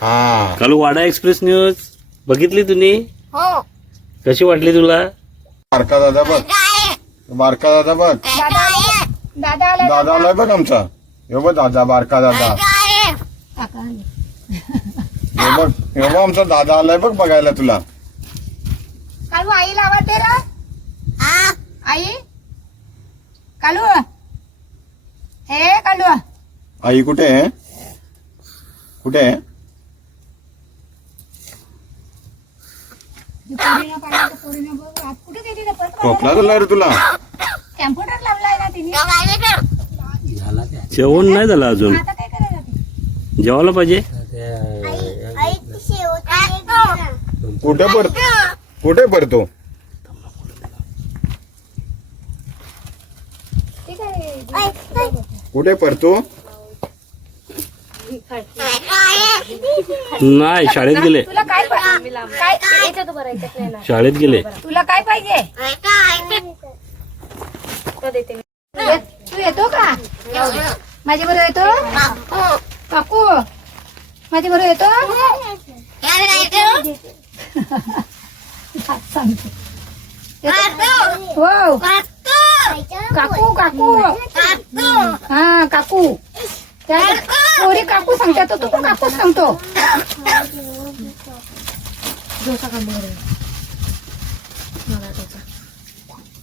हा. काल वाडा express news. बघितली तुम्ही? हो. कशी वाटली तुला? बारका दादा बघ. बारका दादा बघ. दादा आला दादा आला दादा आलाय बघ आमचा. हे बघ दादा बारका दादा. हे बघ हे बघ आमचा दादा आलाय बघ बघायला तुला. कालू आईला आवाज दे रा. आई. कालू. हे कालू. आई कुठे आहे? कुठे आहे पोरीनं पाहिलं तर पोरीनं बघ, आज कुठे गेली रे परत खोकला झाला रे तुला. कॅम्प्युटर लावलाय ना तिने. जेवण नाही झालं अजून. आता काय करायला ती? जेवायला पाहिजे? कुठे पड कुठे पडतो कुठे पडतो नाही शाळेत गेले. तुला काय शाळेत गेले. तुला काय पाहिजे? ये- तू? येतो का? माझ्या बरोबर येतो? काकू माझ्या बरोबर येतो? सांगतो. हो. काकू काकू. हा काकू. त्या पोरी काकू सांगतात तू पण काकू सांगतो.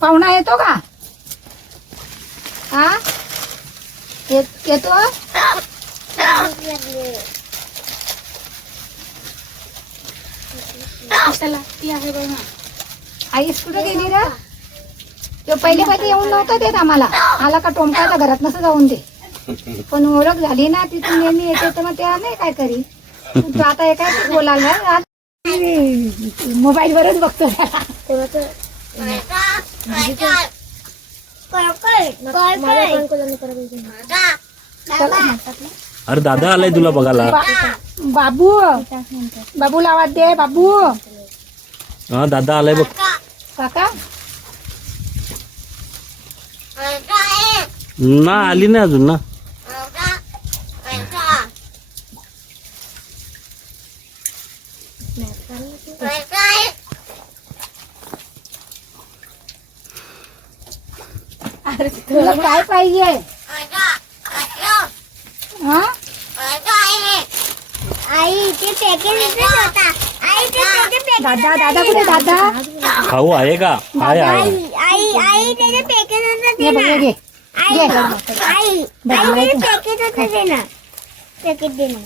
पाहुणा येतो का? हा येत- आईस कुठे गेली रे. तो पहिले पहिले येऊन नव्हतं देत आम्हाला. आला का टोमकायचा घरात नसं जाऊन दे. पण ओळख झाली ना तिथून नेहमी येते तर मग तेव्हा नाही काय करी? तू आता हे काय बोलायला मोबाईल वरच बघतो अरे दादा आलाय तुला बघायला. बाबू. बाबूला आवाज दे बाबू. हा दादा आलाय बघ. काका. ना आली नाही अजून ना. तुला काय पाहिजे? हा? दादा दादा कुठे दादा? खाऊ आहे का? आहे आहे. ये बघ ये घे. घे. आई आई पॅकेट होतं ते ना. पॅकेट दे ना.